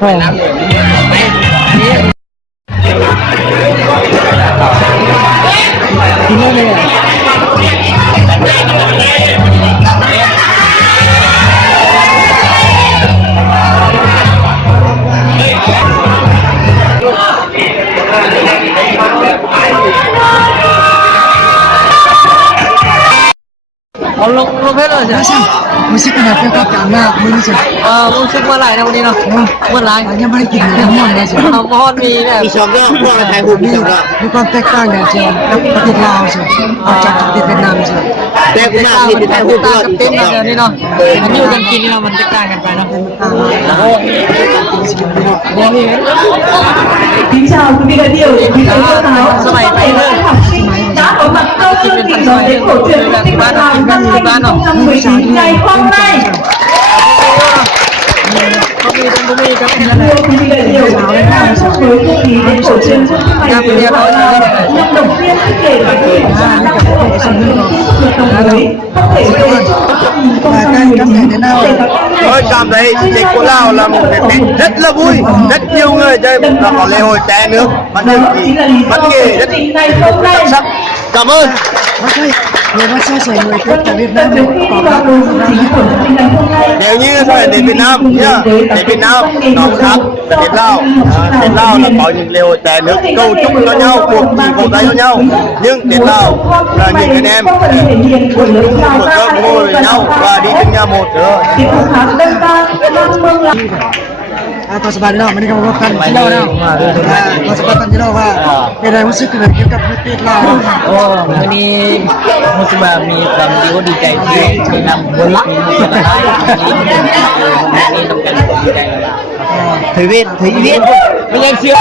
กินได้เลยเอาลงเพชรเลยใช่ไหมรู้สึกขนาดเกี่ยวกับการงานไม่รู้สึกรู้สึกว่าไรนะวันนี้เนาะเมื่อไรยังไม่ได้กินเลยม่อนเลยใช่ไหมม่อนมีเนี่ยมีสองรอบพวกไทยบุญมีสองรอบมีความแตกต่างกันใช่ไหมประเทศลาวใช่ไหมจากประเทศเวียดนามใช่ไหมแต่คุณน่าที่ไทยบุญก็เต็มเลยนี่เนาะมันอยู่กันกินเรามันแตกต่างกันไปเนาะKính chào quý vị đại biểu, quý thầy cô giáo, các thầy và các học sinh đã có mặt trong chương trình đón Tết cổ truyền Quốc tế Việt Nam năm 2019 ngày hôm nay. Thưa quý vị đại biểu, trong với không khí Tết cổ truyền trong ngày vừa qua là nhằm động viên khích lệ và khơi dậy năng lượng của người đồng mới, không thể quên trong 2019 để các Tôi cảm thấy Tết của Lào là một cái Tết rất là vui, rất nhiều người chơi và có lễ hội té nước, văn nghệ rất đặc sắc. Cảm ơn. Người ta so sánh người Tết tại Việt Nam Nếu như so sánh đến Việt Nam nhá, đến Việt Nam nó khác Tết Lào. Tết Lào là có những lễ hội té nước cầu chúc cho nhau, cuộc chỉ vỗ tay cho nhau. Nhưng Tết Lào là những anh em một cơm ngồi với nhau và đi từng nhà một nữa. ขอสบายดีเนาะมันนี่ก็มากันที่เราเนาะขอสบายกันที่เราว่าเป็นอะไรรู้สึกเกี่ยวกับประเทศลาววันนี้มุสลิมมีความดีใจที่นำบริมีมุสลิมนี่ต้องการดีใจแล้วถือเวทไม่ยังเสีย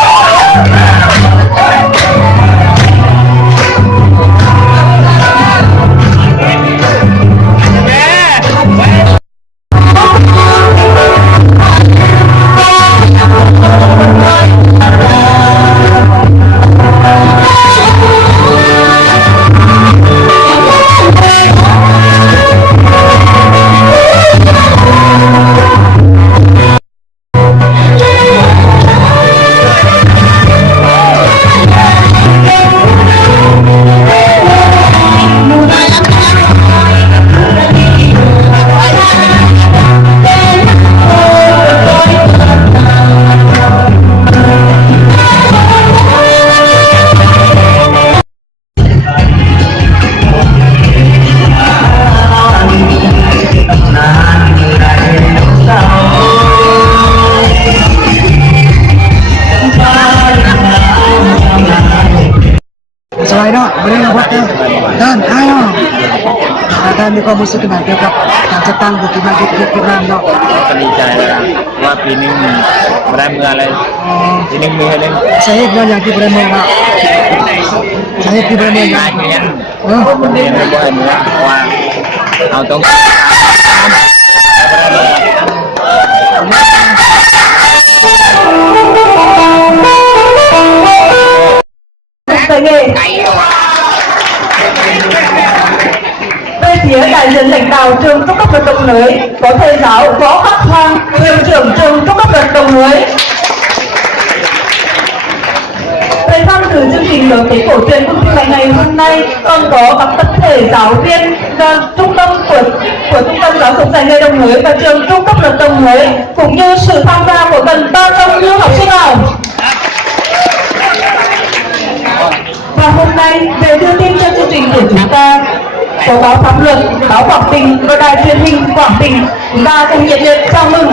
สบายเนาะวันนี้เราพักกันด้านท้ายเนาะด้านมีความรู้สึกขนาดเกี่ยวกับการจัดตั้งบุตรมาเก็บน้ำเนาะก็ดีใจแล้วว่าปีนึงมาได้เมื่ออะไรปีนึงมีอะไรสาเหตุอย่างที่ประเมินว่าสาเหตุที่ประเมินง่ายเงี้ยคนเดียวไม่ได้เมื่อว่าเอาตรงVề phía đại diện lãnh đạo trường trung cấp Đồng Hới có thầy giáo Võ Khắc Hoàng, hiệu trưởng trường trung cấp Đồng Hới. Về tham dự chương trình đón Tết cổ truyền Quốc tế ngày hôm nay còn có các tập thể giáo viên và trung tâm của trung tâm giáo dục dạy nghề Đồng Hới và trường trung cấp Đồng Hới cũng như sự tham gia của gần 300 lưu học sinh Lào. Và hôm nay về đưa tin cho chương trình của chúng ta có báo pháp luật, báo Quảng Bình và đài truyền hình Quảng Bình và cùng nhiệt liệt chào mừng.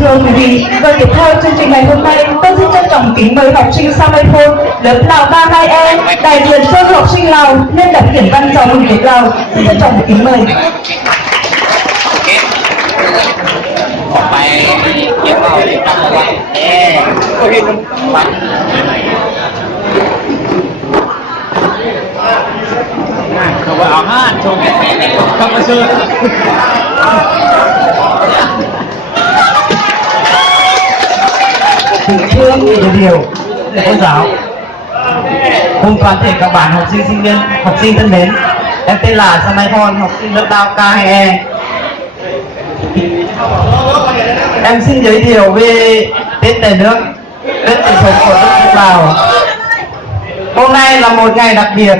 Thưa quý vị, và tiếp theo chương trình ngày hôm nay, tôi xin trân trọng kính mời học sinh Samaithon lớp Lào 32E đại diện cho học sinh Lào nên đọc điển văn chào mừng Tết Lào. Xin trân trọng kính mời. ออกไปเก็บเอาเลยตั้งไว้ก็เห็นมันเขาว่าเอาห้าชงเขามาซื้อThưa đại biểu, cô giáo, cùng toàn thể các bạn học sinh sinh viên, học sinh thân mến, em tên là Samaithon, học sinh lớp Đao K2E. Em xin giới thiệu về Tết Tây Nước, Tết truyền thống của đất nước Lào. Hôm nay là một ngày đặc biệt,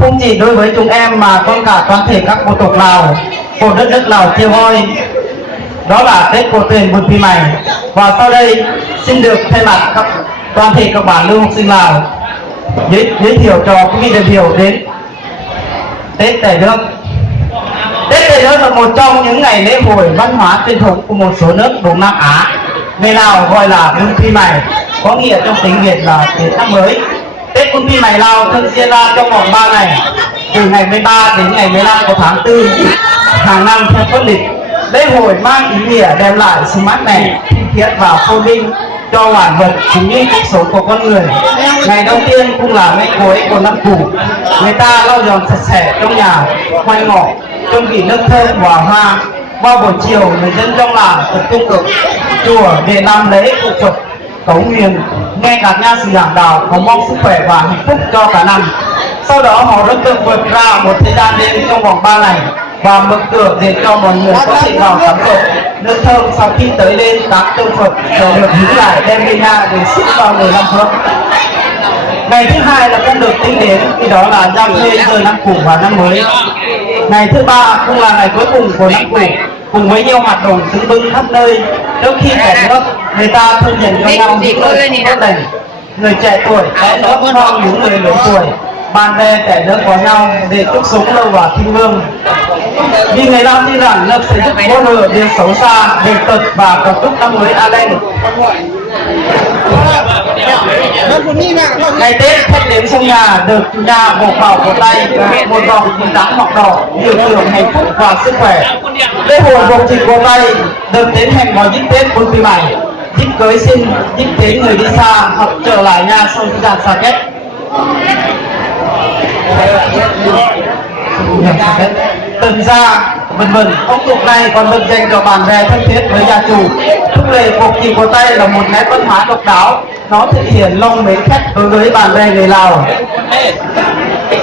không chỉ đối với chúng em mà còn cả toàn thể các bộ tộc Lào của đất nước Lào Chia Voi. Đó là Tết cổ truyền Bun Pim May. Và sau đây xin được thay mặt toàn thể các bạn lưu học sinh Lào giới thiệu cho quý vị đại biểu đến Tết Tây Nước. Tết Tây Nước là một trong những ngày lễ hội văn hóa truyền thống của một số nước Đông Nam Á. Người Lào gọi là Bun Pim May, có nghĩa trong tiếng Việt là Tết năm mới. Tết Bun Pim May Lào thường diễn ra trong vòng 3 ngày, từ ngày 13 đến ngày 15 của tháng 4 hàng năm theo tuần lịch. Lễ hội mang ý nghĩa đem lại sự mát mẻ, tinh khiết và phồn vinh cho vạn vật cũng như cuộc sống của con người. Ngày đầu tiên cũng là ngày cuối của năm cũ, người ta lau dọn sạch sẽ trong nhà, khoai ngõ, chuẩn bị nước thơm và hoa. Vào buổi chiều, người dân trong làng tập trung ở chùa để làm lễ phục Phật, cấu nguyện, nghe các nhà sư giảng đạo cầu mong sức khỏe và hạnh phúc cho cả năm. Sau đó họ rất được vượt ra một thời gian đêm trong vòng 3 ngày và mở cửa để cho mọi người có thể vào tắm Phật. Nước thơm sau khi tới lên các tượng Phật sẽ được hứng lại đem về nhà để sức vào người làm Phật. Ngày thứ hai là cũng được tính đến, khi đó là giao thuê giờ năm cũ và năm mới. Ngày thứ ba cũng là ngày cuối cùng của năm cũ, cùng với nhiều hoạt động tưng bừng khắp nơi. Trước khi về nước, người ta thường dành cho nhau những lời tốt lành. Người trẻ tuổi sẽ đỡ cho những người lớn tuổi, bạn bè trẻ nước có nhau để chúc sống lâu và thịnh vượng. Vì người Lao tin rằng nước sẽ giúp vô lừa điều xấu xa, bệnh tật và cầu chúc năm mới an lành. Ngày Tết khách đến trong nhà được nhà bổ bảo của tay một vòng hình trắng hoặc đỏ, biểu tượng hạnh phúc và sức khỏe. Lễ hội buộc chỉ của tay được tiến hành vào dịp Tết Bun Pim May, dịp cưới xin, dịp thế người đi xa hoặc trở lại nhà sau thời gian xa cách. Từng ra vân vân. Phong tục này còn được dành cho bạn bè thân thiết với gia chủ. Thúc lệ buộc chỉ của tay là một nét văn hóa độc đáo, nó thể hiện lòng mến khách đối với bạn bè người Lào.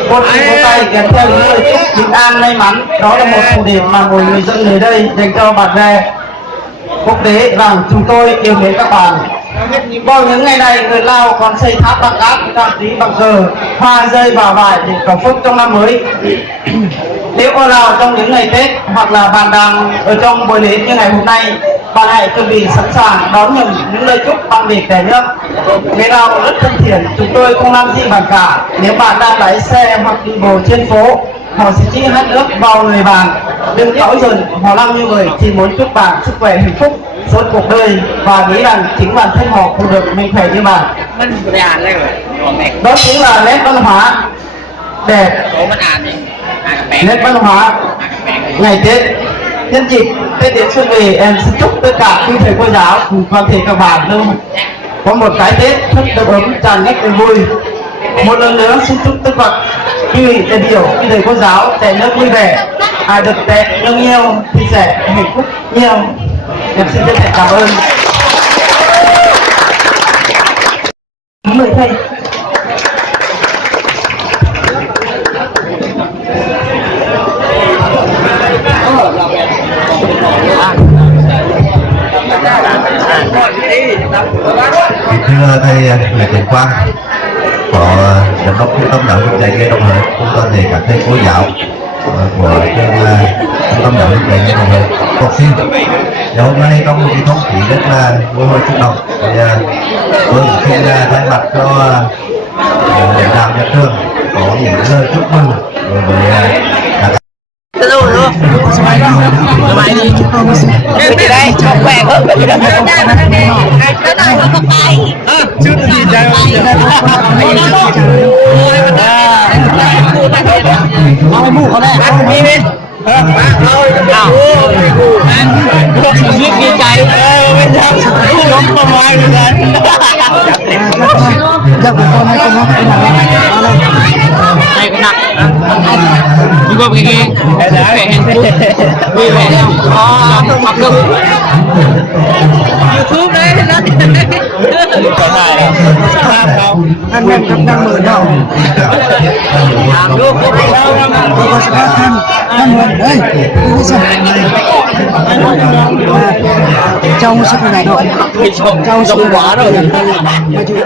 Buộc chỉ của tay kèm theo những lời chúc bình an may mắn, đó là một thông điệp mà mỗi người dân nơi đây dành cho bạn bè quốc tế rằng chúng tôi yêu mến các bạn. Vào những ngày này, người Lào còn xây tháp bằng cát, trang trí bằng cờ, hoa rơi vào vải để cầu phúc trong năm mới. Nếu ở Lào trong những ngày Tết hoặc là bạn đang ở trong buổi lễ như ngày hôm nay, bạn hãy chuẩn bị sẵn sàng đón nhận những lời chúc bằng việc để nước. Người Lào rất thân thiện, chúng tôi không làm gì bạn cả. Nếu bạn đang lái xe hoặc đi bộ trên phố, họ sẽ chỉ hát nước vào người bạn. Đừng cáu giận, họ làm như vậy chỉ muốn chúc bạn sức khỏe hạnh phúc suốt cuộc đời và nghĩ rằng chính bản thân họ cũng được mình khỏe như bạn. Đó chính là nét văn hóa đẹp, nét văn hóa ngày Tết. Nhân dịp Tết đến xuân về, em xin chúc tất cả quý thầy cô giáo cùng toàn thể các bạn luôn có một cái Tết thật đầm ấm, tràn ngập niềm vui. Một lần nữa xin chúc tất cả quý vị đại biểu, quý thầy cô giáo trẻ nước vui vẻ, ai được Tết nâng nhiều thì sẽ hạnh phúc nhiều. Em xin chân thành cảm ơn. Mời thầy. Thưa thầy Lê Tấn Quang, có giám đốc trung tâm giáo dục dạy nghề Đồng Hới, cùng toàn thể các thầy cô giáo của trường trung tâm giáo dục dạy nghề Đồng Hới, học sinh. Và hôm nay trong một cái không khí rất là vui hội xúc động, thì tôi xin thay mặt cho lãnh đạo nhà trường có những lời chúc mừng đối với các Đi đây, không khỏe hơn. Chưa được gì trời Mau mũ ở đây, ăn đi bên. Giết kia chạy. Bên trong không có ai được rồi. Chắc của con hay không có. Đây cái nặng. YouTube nghe vẻ hạnh phúc vui vẻ mặc được YouTube đấy nó cái này anh em cũng đang mượn đâu làm luôn có sự anh mượn đấy cái gì trong sức này rồi trong quá rồi mà chịu